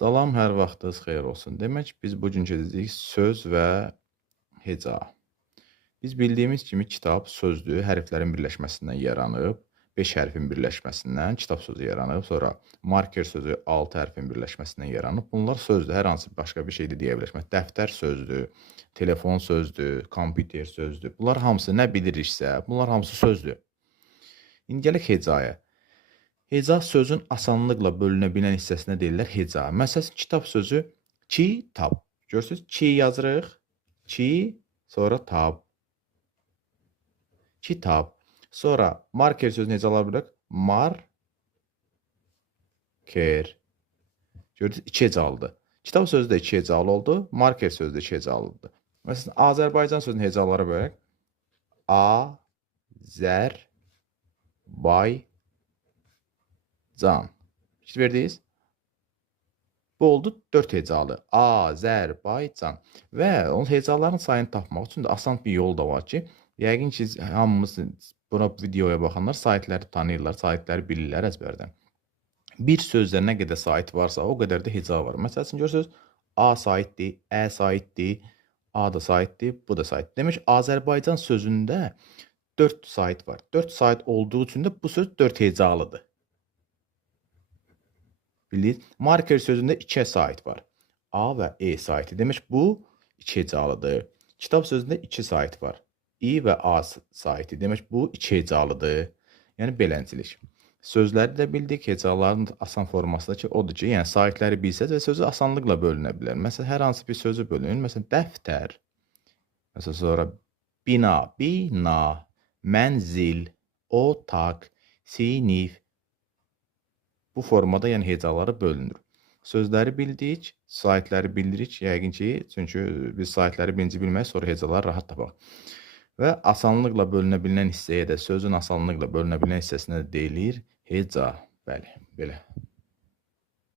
Salam, hər vaxtınız xeyir olsun. Demək, biz bu gün gedəcəyik söz və heca. Biz bildiyimiz kimi kitab sözdür, hərflərin birləşməsindən yaranıb, 5 hərfin birləşməsindən kitab sözü yaranıb, sonra marker sözü 6 hərfin birləşməsindən yaranıb. Bunlar sözdür, hər hansı başqa bir şey də deyə bilərik. Məsələn, dəftər sözdür, telefon sözdür, kompüter sözdür. Bunlar hamısı nə biliriksə, bunlar hamısı sözdür. İndi gələk hecaya. Heca sözün asanlıqla bölünə bilən hissəsinə deyirlər heca. Məsələn, kitab sözü kitab. Görürsünüz, ki yazırıq. Ki, sonra tab. Kitab. Sonra marker sözünü necə ala bilərik? Marker. Görürsünüz, iki hecalıdır. Kitab sözü də iki hecalı oldu. Marker sözü də iki hecalıdır. Məsələn, Azərbaycan sözünün hecaları bölək. A, zər, bay, can. Fikir verdiniz? Bu oldu 4 hecalı. Azərbaycan. Və onun hecaların sayını tapmaq üçün də asan bir yol da var ki, yəqin ki, hamımız buna videoya baxanlar saytları tanıyırlar, saytları bilirlər əzbərdən. Bir sözdə nə qədər sayt varsa, o qədər də heca var. Məsəl üçün, görürsünüz, A saytdir, Ə saytdir, A da saytdir, bu da saytdir. Demək, Azərbaycan sözündə 4 sayt var. 4 sayt olduğu üçün də bu söz 4 hecalıdır. Bildiniz? Marker sözündə 2 sayt var. A və E saytı. Demək, bu 2 hecalıdır. Kitab sözündə 2 sayt var. İ və A saytı. Demək, bu 2 hecalıdır. Yəni, beləncilik. Sözləri də bildik. Hecaların asan forması da ki, odur ki, yəni saytləri bilsəz və sözü asanlıqla bölünə bilər. Məsələn, hər hansı bir sözü bölün. Məsələn, dəftər. Məsələn, sonra bina, mənzil, otaq, sinif. Bu formada yəni hecaları bölünür. Sözləri bildik, saytləri bilirik, yəqin ki, çünki biz saytləri birinci bilmək, sonra hecaları rahat tapaq. Və asanlıqla bölünə bilinən hissəyə də, sözün asanlıqla bölünə bilinən hissəsinə də deyilir heca. Bəli, belə.